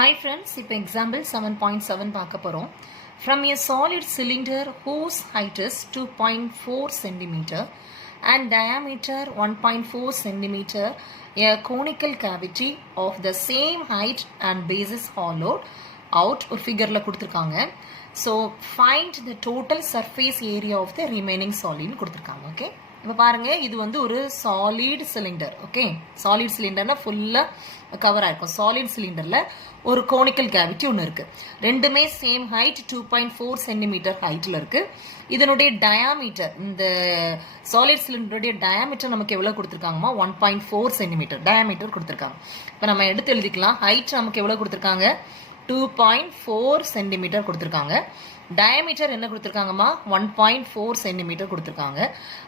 Hi friends, இப்போ example 7.7 பார்க்க போறோம். From a solid cylinder whose height is 2.4 cm and diameter 1.4 cm, a conical cavity of the same height and base is hollowed out ஒரு ஃபிகர்ல கொடுத்திருக்காங்க. So find the total surface area of the remaining solid கொடுத்திருக்காங்க. Okay, இப்போ பாருங்க, இது வந்து ஒரு solid cylinder. Okay, solid சிலிண்டர்னா ஃபுல்லா cover ஆயிருக்கும். சாலிட் சிலிண்டர்ல ஒரு கோனிக்கல் கேவிட்டி ஒன்று இருக்கு. ரெண்டுமே சேம் ஹைட் 2.4 சென்டிமீட்டர் ஹைட்ல இருக்கு. இதனுடைய டயாமீட்டர், இந்த சாலிட் சிலிண்டருடைய டயாமீட்டர் நமக்கு எவ்வளவு கொடுத்துருக்காங்கம்மா? 1.4 சென்டிமீட்டர் டயாமீட்டர் கொடுத்துருக்காங்க. இப்போ நம்ம எடுத்து எழுதிக்கலாம். ஹைட் நமக்கு எவ்வளவு கொடுத்துருக்காங்க? 2.4 சென்டிமீட்டர் கொடுத்துருக்காங்க. டயமீட்டர் என்ன கொடுத்துருக்காங்கம்மா? 1.4 சென்டிமீட்டர் கொடுத்துருக்காங்க.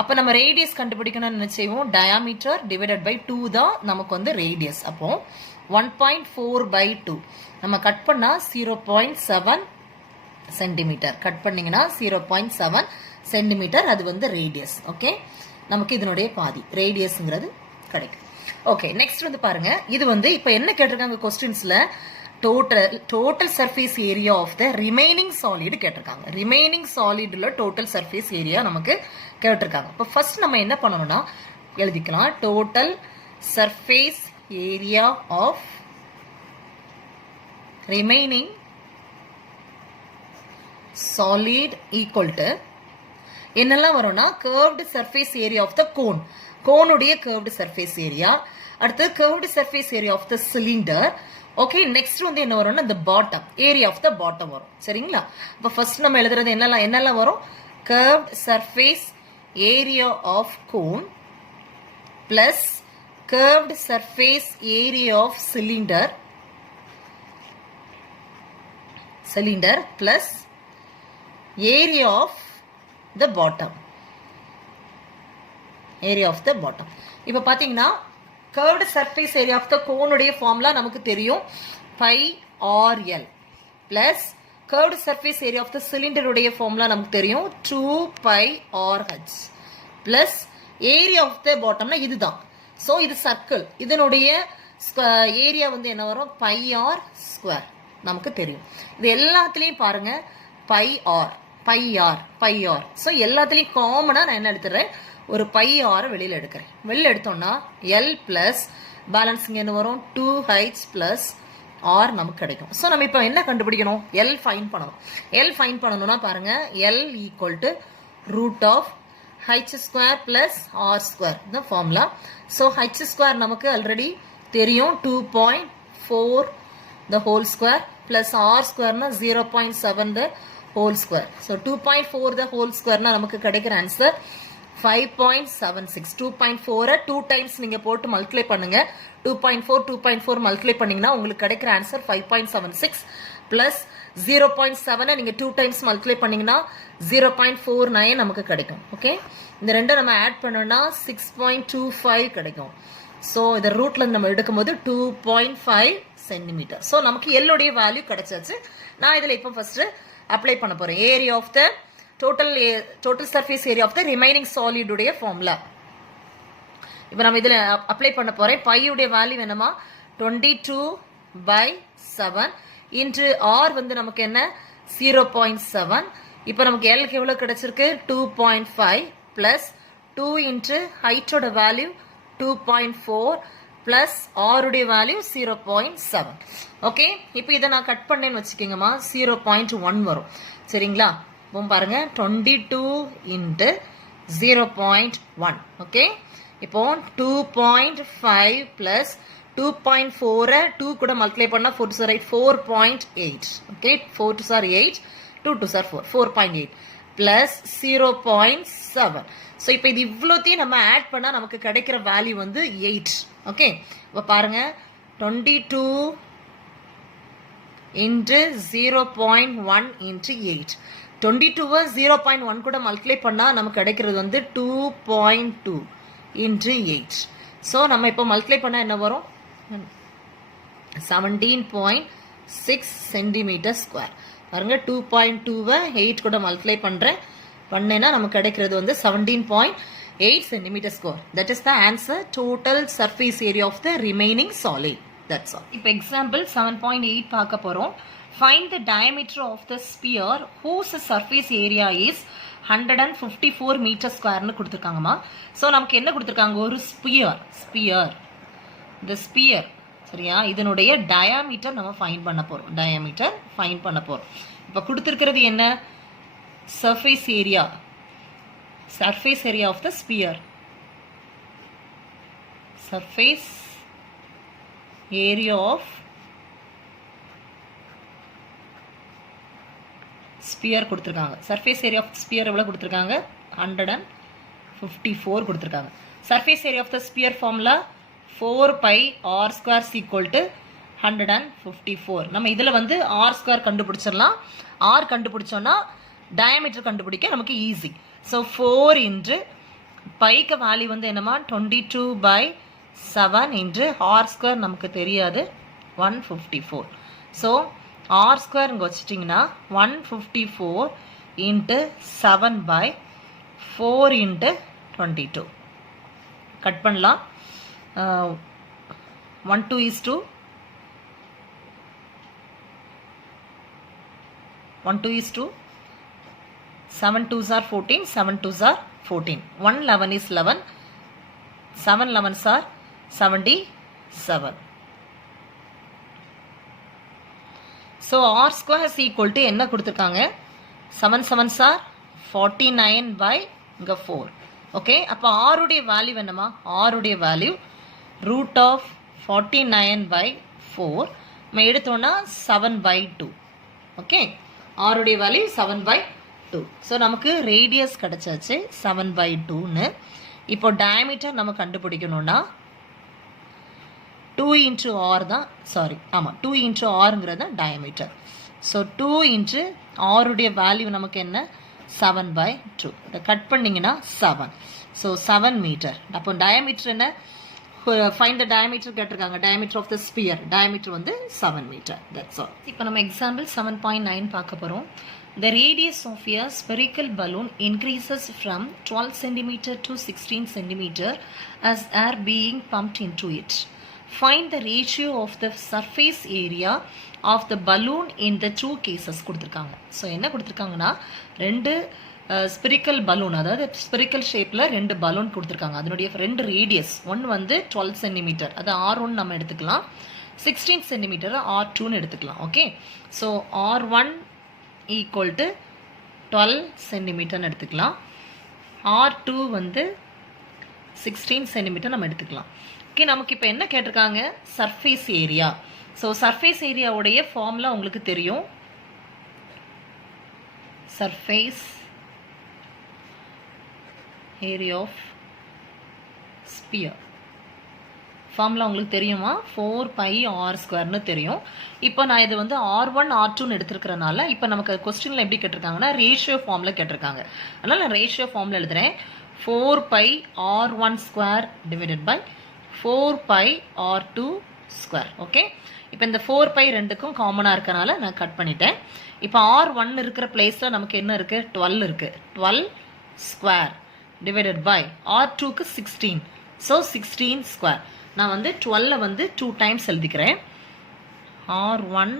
அப்போ நம்ம ரேடியஸ் கண்டுபிடிக்கணும்னு என்ன செய்வோம்? டயாமீட்டர் டிவைடட் பை 2 தான் நமக்கு வந்து ரேடியஸ். அப்போ 1.4/2 நம்ம கட் பண்ணா 0.7 சென்டிமீட்டர். கட் பண்ணீங்கன்னா 0.7 சென்டிமீட்டர், அது வந்து ரேடியஸ். ஓகே, நமக்கு இதனுடைய பாதி ரேடியஸ்ங்கிறது கிடைக்கும். ஓகே, நெக்ஸ்ட் வந்து பாருங்க, இது வந்து இப்போ என்ன கேட்டிருக்காங்க கொஸ்டின்ஸ்ல? total surface area of the remaining solid கேட்டிருக்காங்க. ரிமைனிங் சாலிட்ல டோட்டல் சர்ஃபேஸ் ஏரியா நமக்கு கேட்டிருக்காங்க. இப்போ ஃபர்ஸ்ட் நம்ம என்ன பண்ணணும்னா எழுதிக்கலாம். Total surface area of remaining solid equal to என்னெல்லாம் வரும்னா curved surface area of the cone, கோனுடைய curved surface area, அடுத்து curved surface area of the cylinder. Okay, next வந்து என்ன வரும்னா இந்த bottom area of the bottom வரும். சரிங்களா? இப்போ ஃபர்ஸ்ட் நம்ம எழுதுறது என்னெல்லாம் வரும்? Curved surface area of cone plus curved surface area of cylinder plus area of the bottom, area of the bottom. இப்போ பார்த்தீங்கன்னா curved surface area of the cone உடைய ஃபார்முலா நமக்கு தெரியும், pi RL plus curved surface area of the cylinder உடைய formula நமக்கு தெரியும், 2 pi RH plus area of the bottomனா இதுதான். So இது சர்க்கிள், இதனுடைய ஏரியா வந்து என்ன வரும்? pi R ஸ்கொயர் நமக்கு தெரியும். இது எல்லாத்துலேயும் பாருங்க pi R. ஸோ எல்லாத்துலேயும் காமனா நான் என்ன எடுத்துறேன்? ஒரு பை ஆரை வெளியில் எடுக்கிறேன். வெளியில் எடுத்தோம்னா எல் பிளஸ் பேலன்ஸிங் என்ன வரும்? 2h பிளஸ் ஆர் நமக்கு கிடைக்கும். ஸோ நம்ம இப்போ என்ன கண்டுபிடிக்கணும்? எல் ஃபைன் பண்ணணும். எல் ஃபைன் பண்ணணும்னா பாருங்க, L equal to root of H square plus R square இந்த ஃபார்முலா. ஸோ ஹச் ஸ்கொயர் நமக்கு ஆல்ரெடி தெரியும், 2.4 the whole square plus R ஸ்கொயர்னா 0.7 the whole square. So 2.4 the whole ஸ்கொயர்னா நமக்கு கிடைக்கிற ஆன்சர் 5.76. 2.4 2 டைம்ஸ் நீங்க போட்டு மல்டிப்ளை பண்ணுங்க. 2.4 மல்டிப்ளை பண்ணீங்கன்னா உங்களுக்கு கிடைக்கிற ஆன்சர் 5.76 பிளஸ் 0.7 நீங்க 2 டைம்ஸ் மல்டிப்ளை பண்ணீங்கன்னா 0.49 நமக்கு கிடைக்கும். ஓகே, இந்த ரெண்டும் நம்ம ஆட் பண்ணோம்னா 6.25 கிடைக்கும். ஸோ இந்த ரூட்ல இருந்து நம்ம எடுக்கும்போது 2.5 சென்டிமீட்டர். ஸோ நமக்கு எல்லுடைய வேல்யூ கிடைச்சாச்சு. நான் இதுல இப்போ ஃபர்ஸ்ட் அப்ளை பண்ண போறேன். Area of the total surface area of the remaining solid உடைய formula. இப்போ நம்ம இதில் அப்ளை பண்ண போறேன். பை உடைய வேல்யூ என்னமா? 22/7 இன்டு ஆர் வந்து நமக்கு என்ன? 0.7. இப்போ நமக்கு எல்க்கு எவ்வளவு கிடைச்சிருக்கு? 2.5 பிளஸ் 2 இன்டு ஹைட்டோட வேல்யூ 2.4 பிளஸ் ஆருடைய வேல்யூ 0.7. ஓகே, இப்போ இதை நான் கட் பண்ணேன்னு வச்சுக்கோங்கம்மா, 0.1 வரும். சரிங்களா? பாருங்க, 22 இன்ட்டு 0.1. ஓகே, இப்போ 2.5 பிளஸ் 2.4 2 கூட மல்டிப்ளை பண்ணா 4 to 8 4.8. Okay, 4 to 8 2 to 4 4.8 plus 0.7. So இப்போ இது இவ்வளோத்தையும் நம்ம ஆட் பண்ணா நமக்கு கிடைக்கிற வேல்யூ வந்து 8. ஓகே, இப்போ பாருங்க, 22 இன்ட்டு 0.1 இன்ட்டு 8. 22 0.1 கூட மல்டிப்ளை பண்ணா நமக்கு கிடைக்கிறது வந்து 2.2 இன்ட்டு 8. ஸோ நம்ம இப்போ மல்டிப்ளை பண்ணா என்ன வரும்? 17.6 சென்டிமீட்டர் ஸ்கொயர். பாருங்க, 2.2 8 கூட மல்டிப்ளை பண்ணேன்னா நமக்கு கிடைக்கிறது வந்து 17.8 centimetre square. That is the answer. Total surface area of the remaining solid. That's all. இப்போ example 7.8 பார்க்க போறோம். Find the diameter of the sphere whose surface area is 154 meter square னு கொடுத்திருக்காங்கமா. சோ நமக்கு என்ன கொடுத்திருக்காங்க? ஒரு sphere. The sphere சரியா? இதனுடைய diameter நம்ம ஃபைண்ட் பண்ண போறோம். diameter ஃபைண்ட் பண்ண போறோம். இப்போ கொடுத்திருக்கிறது என்ன? surface area of the sphere. Surface area of sphere கொடுத்திருக்காங்க. surface area of sphere எவ்வளவு கொடுத்திருக்காங்க? 154 கொடுத்திருக்காங்க. surface area of the sphere formula 4 pi r square is equal to 154. நம்ம இதுல வந்து r square கண்டுபிடிச்சிடலாம். r கண்டுபிடிச்சோம்னா diameter கண்டுபிடிக்க நமக்கு ஈஸி. so 4 into pi க்கு வேல்யூ வந்து என்னமா 22/7 into r square நமக்கு தெரியாது 154. so r square இங்க வச்சிட்டீங்கன்னா 154 into 7/4 into 22. கட் பண்ணலாம். 1 2 is 2 1 2 is 2 7 2s are 14 7 2s are 14 1 11 is 11 7 11s are 77. so r square is equal to என்ன கொடுத்திருக்காங்க? 7 7s are 49/4. okay அப்ப r உடைய வேல்யூ என்னமா? r உடைய வேல்யூ root of 49/4 நம்ம எடுத்தோம்னா 7/2. okay r உடைய வேல்யூ 7/2. so நமக்கு ரேடியஸ் கிடைச்சாச்சு 7/2 னு. இப்போ diameter நம்ம கண்டுபிடிக்கணும்னா 2 into r தான் ஆமா 2 into r ங்கிறது தான் diameter. so 2 into r உடைய வேல்யூ நமக்கு என்ன? 7/2. இத கட் பண்ணீங்கன்னா 7. so 7 meter. அப்போ diameter என்ன? find the diameter கேட்டிருக்காங்க. diameter of the sphere. diameter வந்து 7 meter. that's all. இப்போ நம்ம example 7.9 பார்க்க போறோம். The radius of a spherical balloon increases from 12 cm to 16 cm as air being pumped into it. Find the ratio of the surface area of the balloon in the two cases கொடுத்திருக்காங்க. So என்ன கொடுத்திருக்காங்கன்னா ரெண்டு spherical balloon, அதாவது spherical ஷேப்பில் ரெண்டு balloon கொடுத்துருக்காங்க. அதனுடைய ரெண்டு radius, ஒன்று வந்து 12 சென்டிமீட்டர், அது R1 நம்ம எடுத்துக்கலாம், 16 சென்டிமீட்டர் R2ன்னு எடுத்துக்கலாம். Okay, so R1 equal to 12 சென்டிமீட்டர்னு எடுத்துக்கலாம், R2 வந்து 16 சென்டிமீட்டர் நம்ம எடுத்துக்கலாம். ஓகே, நமக்கு இப்போ என்ன கேட்டிருக்காங்க? Surface area. ஸோ சர்ஃபேஸ் ஏரியாவுடைய ஃபார்முலா உங்களுக்கு தெரியும். Surface area of sphere formula உங்களுக்கு தெரியுமா? 4πr² தெரியும். இப்போ நான் இது வந்து R1 R2ன்னு எடுத்துருக்கிறனால இப்போ நமக்கு கொஸ்டினில் எப்படி கேட்டிருக்காங்கன்னா ரேஷியோ ஃபார்மில் கேட்டிருக்காங்க. அதனால் நான் ரேஷியோ ஃபார்மில் எழுதுகிறேன். 4πr1² divided by 4πr2². Okay, இப்போ இந்த 4π ரெண்டுக்கும் காமனாக இருக்கனால நான் கட் பண்ணிட்டேன். இப்போ R1 இருக்கிற பிளேஸில் நமக்கு என்ன இருக்குது? 12 இருக்குது. 12² டிவைடட் பை R2க்கு 16. ஸோ 16². நான் வந்து 12 வந்து 2 டைம்ஸ் எழுதிக்கிறேன். R1²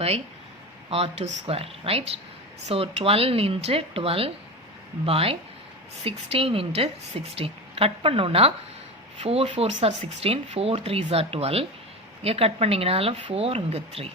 by R2², right? So 12 into 12 by 16 into 16. Cut பண்ணோன்னா 4 4s are 16, 4 3s are 12. இங்கே கட் பண்ணிங்கனாலும் 4, இங்கே 3.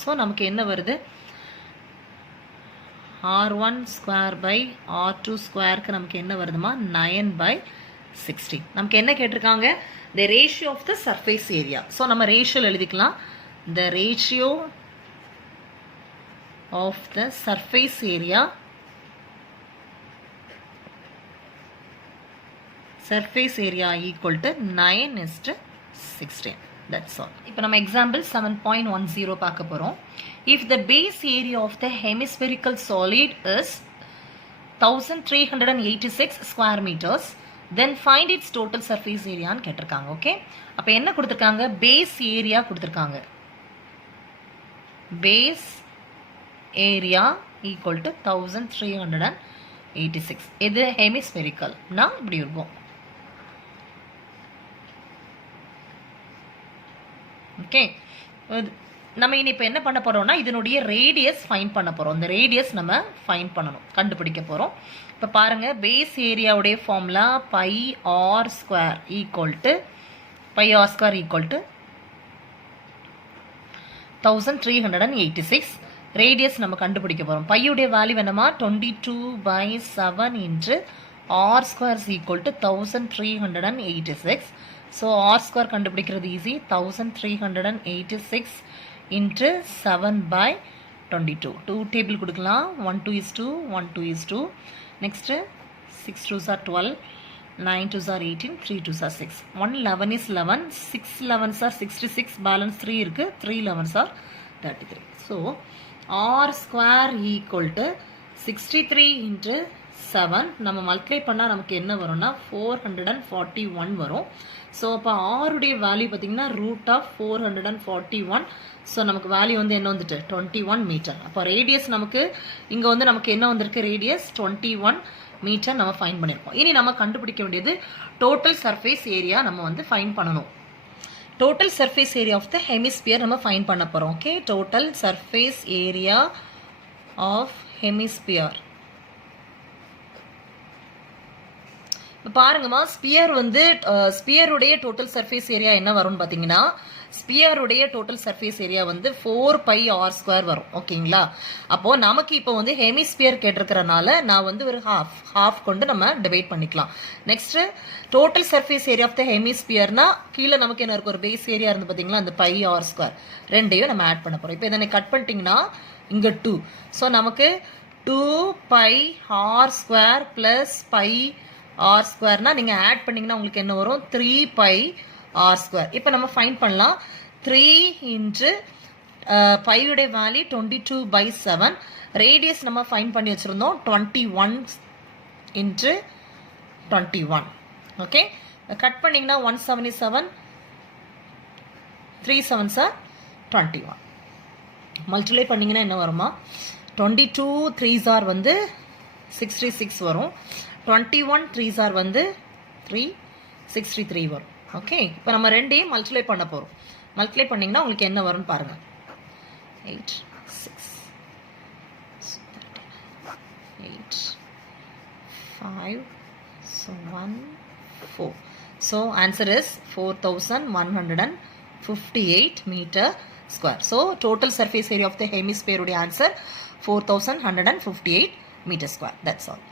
ஸோ நமக்கு என்ன வருது? R1² பை R2²க்கு நமக்கு என்ன வருதுமா? 9/16. நமக்கு என்ன கேட்டிருக்காங்க? the ratio of the surface area. So நம்ம ரேஷியோ எழுதிக்கலாம். the ratio of the surface area equal to 9:16. That's all. இப்போ நம்ம example 7.10 பார்க்க போறோம். If the base area of the hemispherical solid is 1386 square meters, then find its total surface area ன்னு கேட்டிருக்காங்க. Okay, அப்போ என்ன கொடுத்துருக்காங்க? பேஸ் ஏரியா கொடுத்துருக்காங்க. Base area equal to 1386. இது ஹெமிஸ்பெரிக்கல்னா இப்படி இருக்கும். ஓகே, நம்ம இனி இப்போ என்ன பண்ண போகிறோம்னா இதனுடைய ரேடியஸ் ஃபைன் பண்ண போகிறோம். இந்த ரேடியஸ் நம்ம ஃபைன் பண்ணணும், கண்டுபிடிக்க போகிறோம். இப்போ பாருங்கள், பேஸ் ஏரியாவுடைய formula pi R square equal to 1386. Radius நம்ம கண்டுபிடிக்க போகிறோம். பையுடைய வேல்யூ என்னமா 22/7 into R square equal to 1386. So R square கண்டுபிடிக்கிறது ஈஸி. 1386 இன்ட்டு 7/22. 2 டேபிள் கொடுக்கலாம். 1 2 is 2, 1 2 is 2. Next 6 2s are 12, 9 2s are 18, 3 2s are 6. 1 11 is 11, 6 11s are 66, balance 3 இருக்கு, 3 11s are 33. So R square equal to 63 into 7 நம்ம multiply பண்ணால் நமக்கு என்ன வரும்னா 441 வரும். So அப்போ ஆருடைய வேல்யூ பார்த்தீங்கன்னா ரூட் ஆஃப் 441. ஸோ நமக்கு வேல்யூ வந்து என்ன வந்துட்டு 21 மீட்டர். அப்போ ரேடியஸ் நமக்கு இங்கே வந்து நமக்கு என்ன வந்திருக்கு, ரேடியஸ் 21 மீட்டர் நம்ம ஃபைன் பண்ணியிருக்கோம். இனி நம்ம கண்டுபிடிக்க வேண்டியது டோட்டல் சர்ஃபேஸ் ஏரியா நம்ம வந்து ஃபைன் பண்ணணும். Total surface area of the hemisphere நம்ம ஃபைன் பண்ண போகிறோம். Okay, total surface area of hemisphere. பாருங்கம்மா, ஸ்பியர் வந்து ஸ்பியருடைய டோட்டல் சர்ஃபேஸ் ஏரியா என்ன வரும்னு பார்த்தீங்கன்னா ஸ்பியருடைய டோட்டல் சர்ஃபேஸ் ஏரியா வந்து 4πr² வரும். ஓகேங்களா, அப்போ நமக்கு இப்போ வந்து ஹெமிஸ்பியர் கேட்டிருக்கிறனால நான் வந்து ஒரு ஹாஃப் கொண்டு நம்ம டிவைட் பண்ணிக்கலாம். Next total surface area of the ஹெமிஸ்பியர்னா கீழே நமக்கு என்ன இருக்கும், ஒரு பேஸ் ஏரியா இருந்து பார்த்தீங்களா, அந்த πr² ரெண்டையும் நம்ம ஆட் பண்ண போகிறோம். இப்போ இதனை கட் பண்ணிட்டீங்கன்னா இங்கே 2. ஸோ நமக்கு 2πr² ப்ளஸ் πr²னா நீங்கள் ஆட் பண்ணிங்கன்னா உங்களுக்கு என்ன வரும், 3πr². இப்போ நம்ம ஃபைன் பண்ணலாம். 3 இன்ட்டு பையுடைய வேல்யூ 22/7. ரேடியஸ் நம்ம ஃபைன் பண்ணி வச்சுருந்தோம் 21 இன்ட்டு 21. ஓகே, கட் பண்ணிங்கன்னா 177, 3 7s are 21. மல்டிப்ளை பண்ணிங்கன்னா என்ன வருமா, 22 3s are வந்து 66 வரும். 21 3s are வந்து 363 வரும். ஓகே, இப்போ நம்ம ரெண்டையும் மல்டிப்ளை பண்ண போகிறோம். மல்டிப்ளை பண்ணிங்கன்னா உங்களுக்கு என்ன வரும்னு பாருங்கள். 8 6 8 5 1 4. So answer is 4158 meter square. So total surface area of the hemisphere answer 4158 meter square. That's all.